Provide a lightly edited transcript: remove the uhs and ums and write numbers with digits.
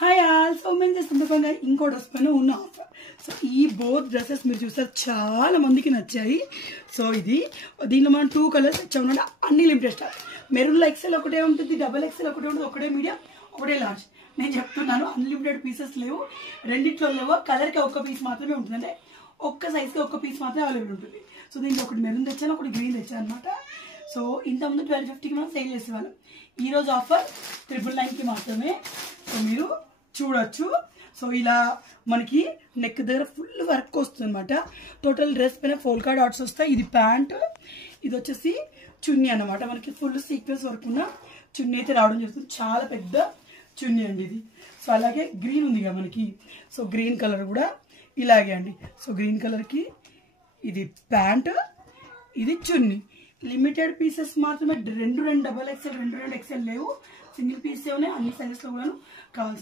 Hi all. So మేము చేస్తుండగా ఇంకో డ్రెస్ పైన ఉన్న ఆఫర్. సో ఈ బోత్ డ్రెస్సెస్ మీరు చూస్తారు చాలా మందికి నచ్చాయి. సో దీనిలో మనం 2 కలర్స్ ఇచ్చామన్నమాట. అన్ని లిమిటెడ్ స్టార్. మెరూన్లో ఎక్సెల్ ఒకటే ఉంటుంది, డబల్ ఎక్సెల్ ఒకటే ఉంటుంది, ఒకటే మీడియం ఒకటే లార్జ్. నేను చెప్తున్నాను అన్లిమిటెడ్ పీసెస్ లేవు, రెండిట్లో లేవు. కలర్కి ఒక్క పీస్ మాత్రమే ఉంటుంది, అంటే ఒక్క సైజ్కి ఒక్క పీస్ మాత్రమే అవైలబుల్ ఉంటుంది. సో దీంట్లో ఒకటి మెరూన్ తెచ్చాను, ఒకటి గ్రీన్ తెచ్చాను అనమాట. సో ఇంతకుముందు 1250కి మనం సేల్ చేసేవాళ్ళం. ఈరోజు ఆఫర్ 999కి మాత్రమే. సో మీరు చూడొచ్చు. సో ఇలా మనకి నెక్ దగ్గర ఫుల్ వర్క్ వస్తుంది అనమాట. టోటల్ డ్రెస్ పైన ఫోల్కా డాట్స్ వస్తాయి. ఇది ప్యాంట్, ఇది వచ్చేసి చున్నీ అనమాట. మనకి ఫుల్ సీక్వెన్స్ వర్క్ ఉన్న చున్నీ అయితే రావడం జరుగుతుంది. చాలా పెద్ద చున్నీ అండి ఇది. సో అలాగే గ్రీన్ ఉంది కదా మనకి. సో గ్రీన్ కలర్ కూడా ఇలాగే అండి. సో గ్రీన్ కలర్కి ఇది ప్యాంట్, ఇది చున్నీ. లిమిటెడ్ పీసెస్ మాత్రమే. రెండు డబల్ ఎక్సెల్, రెండు ఎక్సెల్ లేవు, సింగిల్ పీసే ఉన్నాయి. అన్ని సైజెస్లో కూడా కావాల్సి